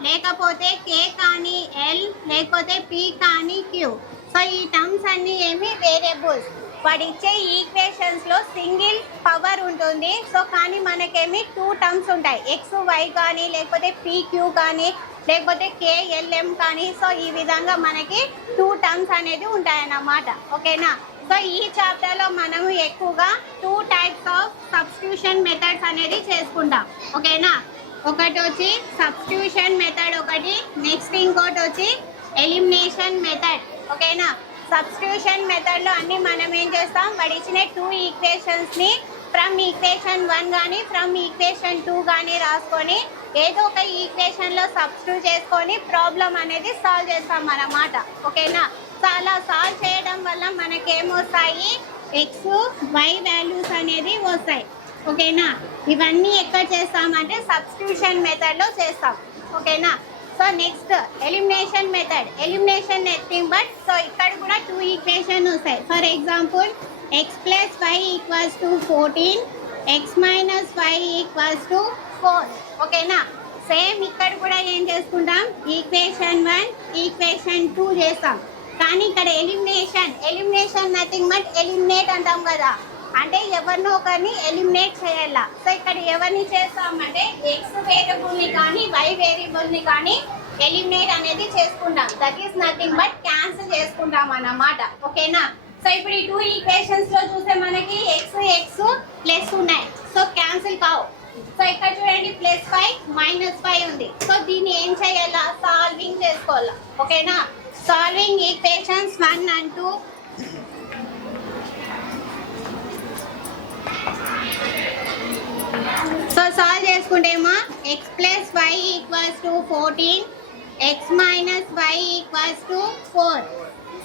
లేకపోతే కే కానీ ఎల్, లేకపోతే పి కానీ క్యూ. సో ఈ టర్మ్స్ అన్నీ ఏమి? వేరియబుల్స్. వాడు ఇచ్చే ఈక్వేషన్స్ లో సింగిల్ పవర్ ఉంటుంది. సో కానీ మనకేమి 2 టర్మ్స్ ఉంటాయి, ఎక్స్ వై కానీ, లేకపోతే పీక్యూ కానీ, లేకపోతే కేఎల్ఎం కానీ. సో ఈ విధంగా మనకి 2 టర్మ్స్ అనేది ఉంటాయన్నమాట. ఓకేనా? సో ఈ చాప్టర్లో మనము ఎక్కువగా 2 టైప్స్ ఆఫ్ సబ్స్టిట్యూషన్ మెథడ్స్ అనేది చేసుకుంటాం. ఓకేనా? ఒకటి వచ్చి సబ్స్టిట్యూషన్ మెథడ్ ఒకటి, నెక్స్ట్ ఇంకోటి వచ్చి ఎలిమినేషన్ మెథడ్. ఓకేనా? సబ్స్టిట్యూషన్ మెథడ్లో అన్ని మనం ఏం చేస్తాం? వాడు ఇచ్చిన 2 ఈక్వేషన్స్ని ఫ్రమ్ ఈక్వేషన్ 1 కానీ ఫ్రమ్ ఈక్వేషన్ 2 కానీ రాసుకొని ఏదో ఒక ఈక్వేషన్లో సబ్స్టిట్యూట్ చేసుకొని ప్రాబ్లం అనేది సాల్వ్ చేస్తాం అన్నమాట. ఓకేనా? సో అలా సాల్వ్ చేయడం వల్ల మనకేమొస్తాయి? ఎక్స్ వై వాల్యూస్ అనేది వస్తాయి. ఓకేనా? ఇవన్నీ ఎక్కడ చేస్తామంటే సబ్స్టిట్యూషన్ మెథడ్లో చేస్తాం. ఓకేనా? So next elimination method. Elimination nothing but so ఇక్కడ కూడా 2 ఈక్వేషన్ వస్తాయి. For example x plus why equals to 14, X minus why equals to 4. ఓకేనా? సేమ్ ఇక్కడ కూడా ఏం చేసుకుంటాం? ఈక్వేషన్ 1 ఈక్వేషన్ 2 చేస్తాం. కానీ ఇక్కడ ఎలిమినేషన్ నథింగ్ బట్ ఎలిమినేట్ అంటాం కదా, అంటే ఎవరినో ఒకరిని ఎలిమినేట్ చేయాల. సో ఇక్కడ ఎవరిని చేస్తామంటే ఎక్స్ వేరియబుల్ని కానీ వై వేరియబుల్ని కానీ ఎలిమినేట్ అనేది చేసుకుంటాం. That is nothing but cancel చేసుకుంటాం అన్నమాట. ఓకేనా? సో ఇప్పుడు ఈ 2 ఈక్వేషన్స్ లో చూస్తే మనకి ఎక్స్ ప్లస్ ఉన్నాయి. సో క్యాన్సిల్ కావు. సో ఇక్కడ చూడండి +5 -5 ఉంది. సో దీన్ని ఏం చేయాలా? సాల్వింగ్ చేసుకోవాలా. ఓకేనా? Solving equations 1 and 2. So solve చేసుకుంటేమో X plus why equals to 14, X minus why equals to 4.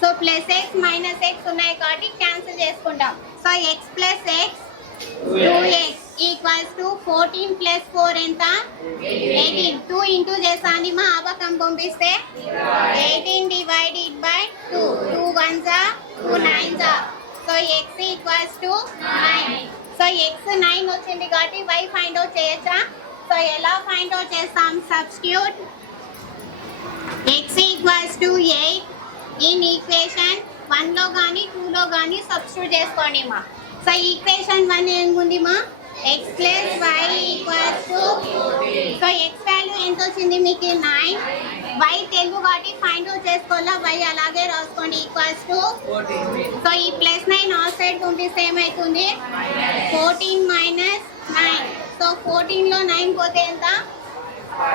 So plus X minus X ఉన్నాయి కాబట్టి క్యాన్సిల్ చేసుకుంటాం. So X plus X 2x equals to 14 plus 4 ఎంత? 18. 2 ఇంటూ చేసాని మా ఆవకం పంపిస్తే 18 divided by 2. 2 1s are 2 9s are. So x equals to 9. So x 9 వచ్చింది కాబట్టి y find out చేయొచ్చా? So ఎలా ఫైండ్ అవుట్ చేస్తాం? Substitute x equals to 8 in equation 1 లో కానీ 2 లో కానీ సబ్స్టిట్యూట్ చేసుకోండి మా. సో ఈక్వేషన్ 1 ఏముంది మా? x plus why equals to, so x value ఎంత వచ్చింది మీకు? 9. y తెలుగు కాబట్టి ఫైండ్ అవుట్ చేసుకోవాలా, y అలాగే రాసుకోండి ఈక్వల్స్ టు. సో ఈ +9 ఆల్ సైడ్ పంపిస్తే ఏమవుతుంది? 14 మైనస్ 9. సో 14లో 9 పోతే ఎంత?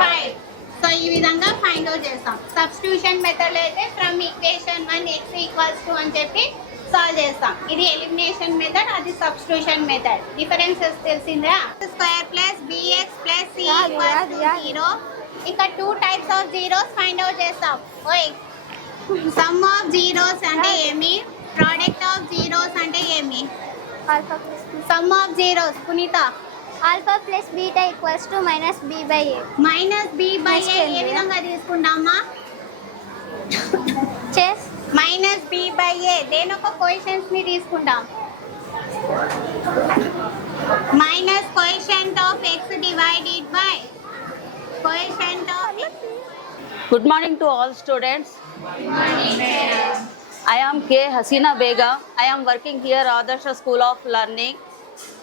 5. సో ఈ విధంగా ఫైండ్ అవుట్ చేస్తాం. సబ్స్టిట్యూషన్ మెథడ్ అయితే from equation 1 x equals to అని చెప్పి సాల్వ్ చేస్తాం. ఇది ఎలిమినేషన్ మెథడ్, అది సబ్స్టిట్యూషన్ మెథడ్. డిఫరెన్సెస్ తెలిసిందా? Square plus bx plus c equals to 0. ఇక్కడ 2 types of zeros find out చేస్తాం. ఓయ్, సమ్ ఆఫ్ జీరోస్ అంటే ఏమి? ప్రోడక్ట్ ఆఫ్ జీరోస్ అంటే ఏమి? సమ్ ఆఫ్ జీరోస్ పునీత Alpha plus beta equals to minus b by a. Minus B by A ఏ విధంగా తీసుకుంటామా? Chess. Minus B by A దేని ఒక కోఎఫిషియెంట్స్ ని తీసుకుంటాం? Minus coefficient of X divided by coefficient of Good morning to all students. I am K. Hasina Begum. I am working here Adarsh School of Learning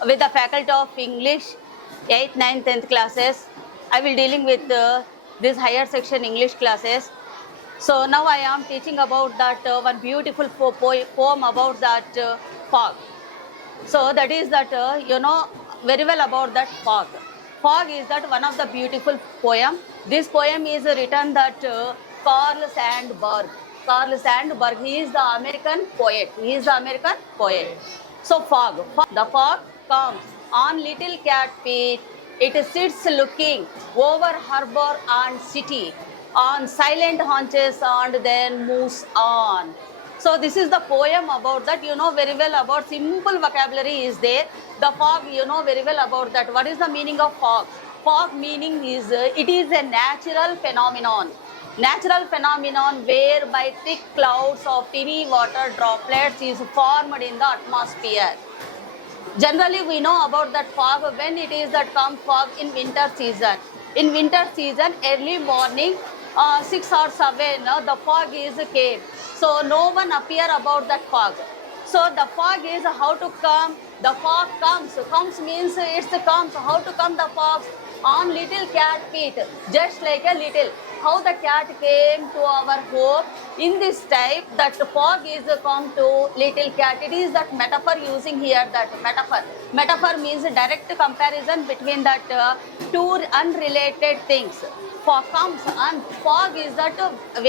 with the faculty of English 8th, 9th, 10th classes. I will dealing with this higher section English classes. So now I am teaching about that one beautiful poem about that fog. So that is that you know very well about that fog. Fog is that one of the beautiful poem. This poem is written that Carl Sandburg. Carl Sandburg, he is the American poet. He is the American poet. So fog. The fog comes on little cat feet. It sits looking over harbor and city on silent haunches and then moves on. So this is the poem about that. You know very well about simple vocabulary is there. The fog, you know very well about that. What is the meaning of fog? Fog meaning is it is a natural phenomenon. Natural phenomenon whereby thick clouds of tiny water droplets is formed in the atmosphere. Generally, we know about that fog when it is that comes fog in winter season. In winter season, early morning, 6 or 7, the fog is came. So no one appear about that fog. So the fog is how to come. The fog comes. Comes means it's comes. How to come the fog? On little cat feet, just like a little. How the cat came to our home. In this type, that fog is come to little cat. It is that metaphor using here, that metaphor. Metaphor means direct comparison between that two unrelated things. Fog comes and fog is that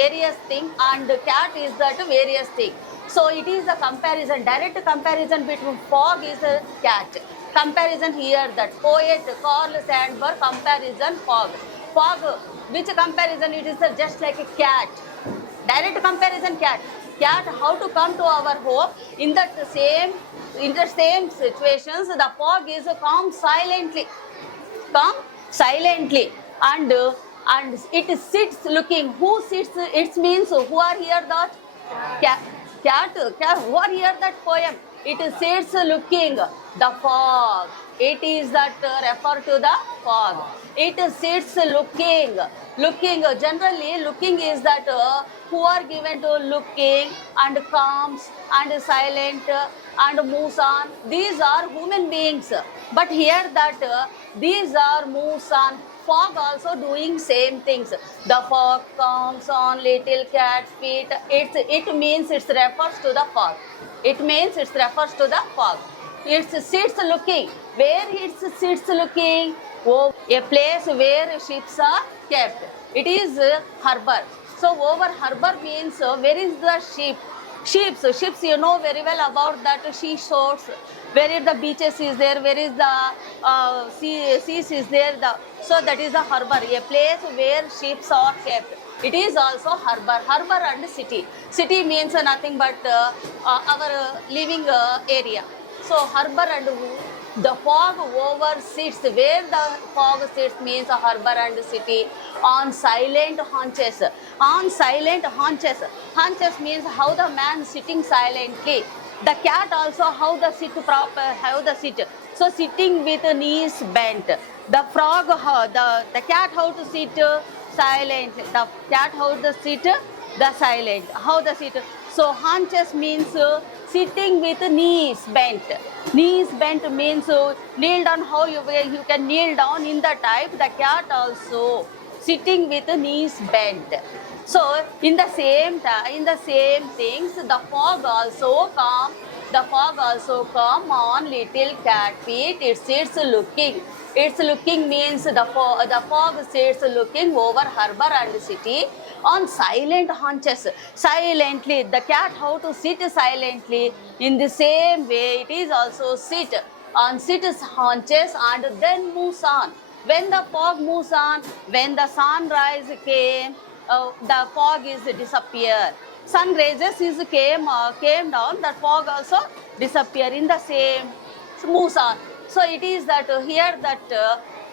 various thing and cat is that various thing. So it is a comparison, direct comparison between fog is a cat. Comparison here, that poet Carl Sandburg, comparison fog. Fog, which comparison? It is just like a cat. Direct comparison cat. Cat, how to come to our home? In the same situations, the fog is come silently. Come silently. And it sits looking. Who sits? It means who are here that? Cat, who are here that poem? It sits looking. The fog. It is that refer to the fog. It sits looking. Looking, generally looking is that who are given to looking and comes and silent and moves on. These are human beings. But here that these are moves on. Fog also doing same things. The fog comes on little cat feet. It means it refers to the fog. It means it refers to the fog. It sits looking. Where it sits looking? Oh, a place where ships are kept. It is harbor. So over harbor means where is the ship? Ships, you know very well about that seashores. Where is the beaches is there? Where is the seas is there? So that is the harbor, a place where ships are kept. It is also harbor. Harbor and city. City means nothing but our living area. So harbor and the fog over sits. Where the fog sits means a harbor and city on silent haunches. On silent haunches. Haunches means how the man sitting silently. The cat also how the sit proper, how the sit. So sitting with knees bent. The frog, the cat how to sit silent. The cat how to sit the silent. How the sit. So haunches means sitting with knees bent. Knees bent means kneel down. How you can kneel down in the type. The cat also sitting with knees bent. So in the same things, the fog also come. The fog also come on little cat feet. It sits looking. It's looking means the fog sits looking over harbor and city on silent haunches. Silently, the cat how to sit silently. In the same way, it is also sit on haunches and then moves on. When the fog moves on, when the sunrise came, the fog is disappear. Sun raises is came down, the fog also disappear in the same moves on. So it is that here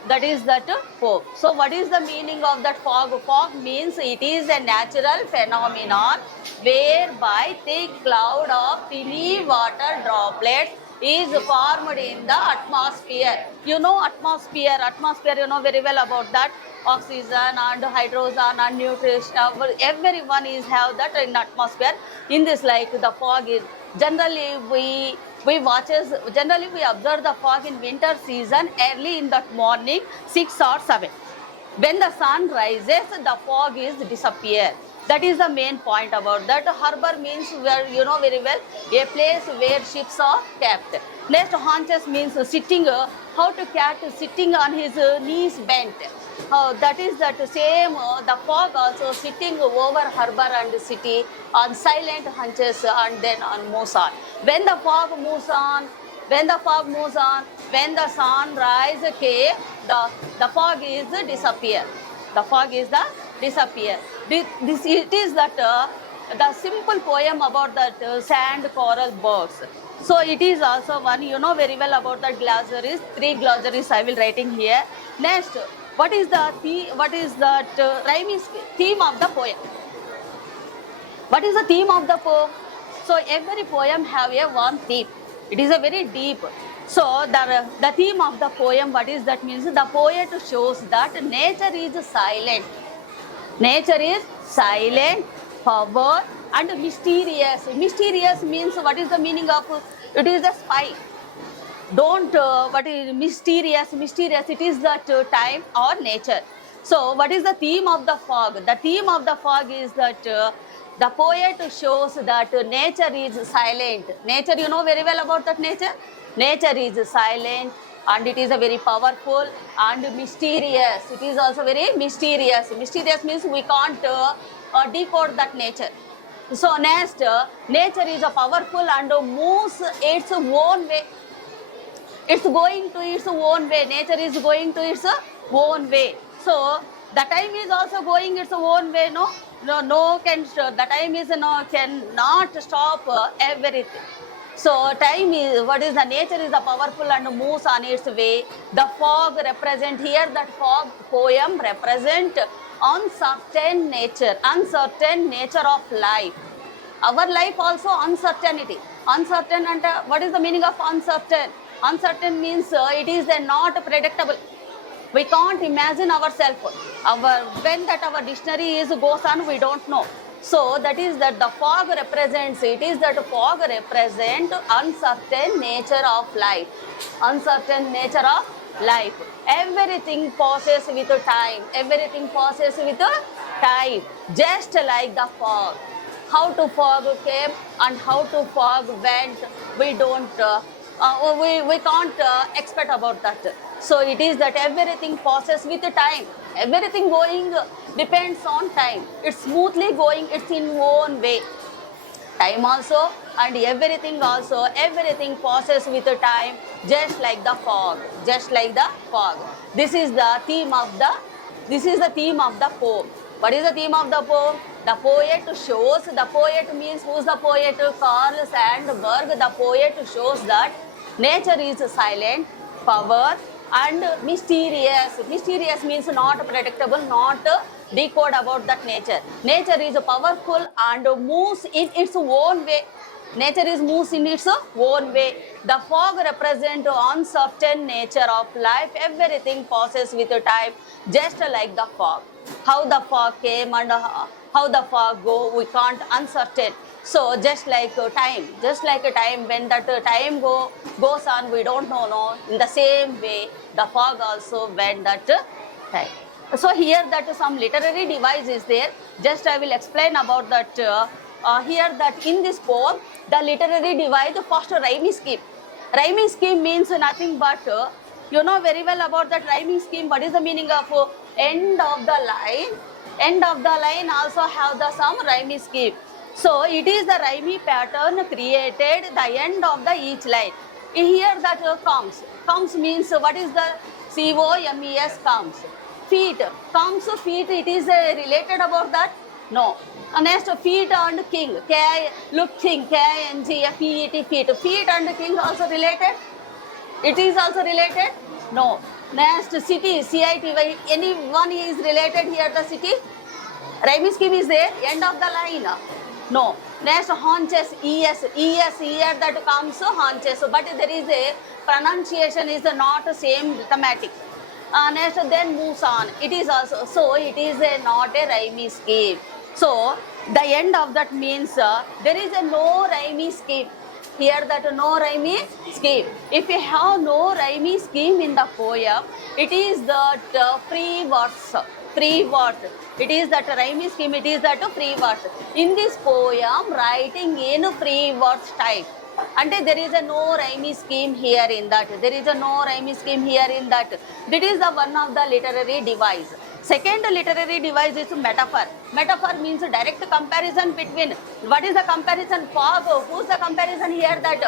that is that fog. So what is the meaning of that fog? Fog means it is a natural phenomenon whereby thick cloud of tiny water droplets is formed in the atmosphere. You know atmosphere you know very well about that. Oxygen and hydrogen and nutrition, everyone is have that in atmosphere. In this, like the fog is generally we observe the fog in winter season early in the morning 6 or 7. When the sun rises, the fog is disappear. That is the main point about that. Harbor means where you know very well a place where ships are kept. Next, haunches means sitting. How to cat sitting on his knees bent. That is that same. The fog also sitting over harbor and city on silent hunches and then on moves on. When the fog moves on, when the sunrise came, the fog is disappear. The fog is the disappear. This it is that the simple poem about that sand coral birds. So it is also one, you know very well about that glossaries. 3 glossaries I will writing here. Next, what is that rhyming theme of the poem? What is the theme of the poem? So every poem have a one theme. It is a very deep. So the theme of the poem, what is that means? The poet shows that nature is silent. Nature is silent, power and mysterious. Mysterious means what is the meaning of? It is a spy. Don't what is mysterious? Mysterious. It is that time or nature. So what is the theme of the fog? The theme of the fog is that the poet shows that nature is silent. Nature, you know very well about that nature. Nature is silent and it is a very powerful and mysterious. It is also very mysterious. Mysterious means we can't decode that nature. So next, nature is a powerful and moves its own way. It's going to its own way. Nature is going to its own way. So the time is also going its own way. The time is cannot stop everything. So time is what is the nature is a powerful and moves on its way. The fog represent here that fog poem represent uncertain nature of life. Our life also uncertainty. Uncertain and what is the meaning of uncertain? Uncertain means it is not predictable. We can't imagine ourselves. When that our dictionary goes on, we don't know. So that is that the fog represents. It is that fog represent uncertain nature of life. Uncertain nature of life. Everything passes with time. Everything passes with time. Just like the fog. How to fog came and how to fog went, we don't. We can't expect about that. So it is that everything passes with time. Everything going depends on time. It's smoothly going, it's in own way. Time also and everything also, everything passes with time, just like the fog. Just like the fog. This is the theme of the poem. What is the theme of the poem? The poet shows, the poet means who's the poet? Carl Sandburg. The poet shows that nature is silent, power and mysterious. Mysterious means not predictable, not decode about that nature. Nature is powerful and moves in its own way. Nature is moves in its own way. The fog represents uncertain nature of life. Everything passes with time, just like the fog. How the fog came and how the fog go, we can't uncertain. So just like time, when that time goes on, we don't know. No, in the same way, the fog also went that time. So here that some literary device is there. Just I will explain about that. Here that in this poem, the literary device first rhyming scheme. Rhyming scheme means nothing but you know very well about that rhyming scheme. What is the meaning of end of the line? End of the line also have the some rhyming scheme. So it is the rhyming pattern created the end of the each line. Here that comes. Comes means what is the COMES comes. Feet. Comes feet. It is related about that? No. Next feet and king. Look king. KING FEET feet. Feet and king also related? It is also related? No. Next, city, CITY. Anyone is related here, the city? Rhyming scheme is there, end of the line. No. Next, haunches, ES here that comes haunches. But there is a pronunciation is not same thematic. Next, then moves on. It is also, so it is not a rhyming scheme. So, the end of that means there is a no rhyming scheme. Here that no rhyming scheme. If you have no rhyming scheme in the poem, it is that free verse. Free verse. It is that rhyming scheme, it is that free verse. In this poem, writing in free verse type. And there is a no rhyming scheme here in that. There is a no rhyming scheme here in that. That is the one of the literary device. Second literary device is metaphor. Metaphor means direct comparison between. What is the comparison? Fog. Who's the comparison here? That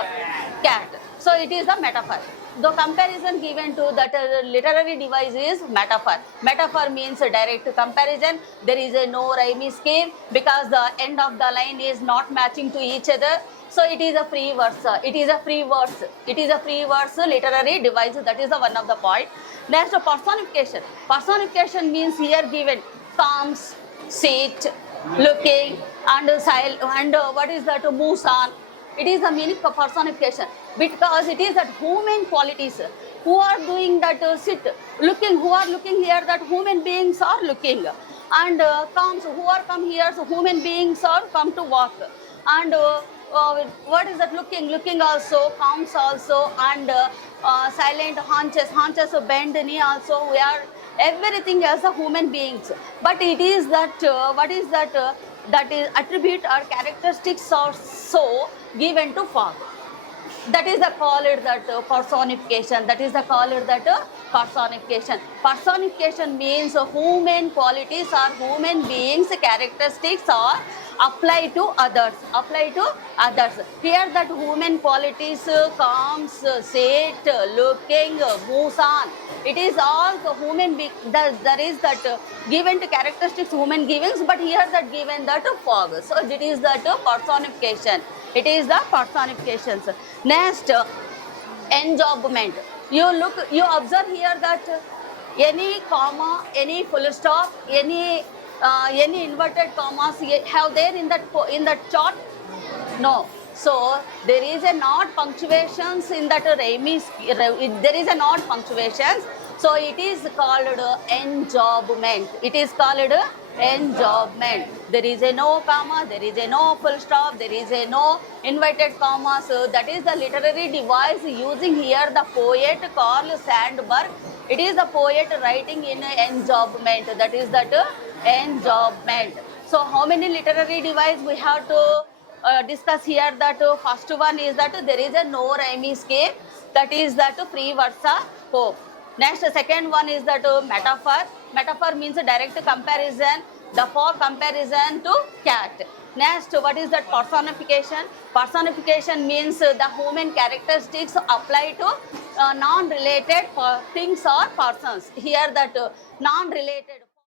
cat. So it is the metaphor. The comparison given to that literary device is metaphor. Metaphor means direct comparison. There is a no rhyming scheme because the end of the line is not matching to each other. So it is a free verse. It is a free verse. It is a free verse literary device. That is the one of the point. Next, personification. Personification means here given comes, sit, looking, and silent, and what is that? Moves on. It is the meaning of personification because it is that human qualities who are doing that sit, looking, who are looking here, that human beings are looking, and comes, who are come here, so human beings are come to walk, and what is that? Looking, looking also, comes also, and silent, haunches, bend knee also. We are everything as a human beings, but it is that what is that? That is attribute or characteristics are so given to fog. That is the called that personification. That is the called that personification. Personification means human qualities or human beings characteristics are applied to others. Applied to others. Here that human qualities comes, sit, looking, moves on. It is all the human being. There is that given to characteristics human givings, but here that given that fog. So it is that personification. It is the personifications. Next, enjambment. You observe here that any comma, any full stop, any inverted commas have there in that chart? No. So there is a not punctuations in that rhyming. There is a not punctuations. So it is called enjambment. It is called enjambment. There is a no comma, there is a no full stop, there is a no inverted comma. So that is the literary device using here the poet Carl Sandburg. It is the poet writing in enjambment. That is that enjambment. So how many literary device we have to discuss here? That first one is that there is a no rhyming scheme. That is that free versa poem. Next, second one is that metaphor. Metaphor means direct comparison, the for comparison to cat. Next, what is that personification? Personification means the human characteristics apply to non-related things or persons. Here that non-related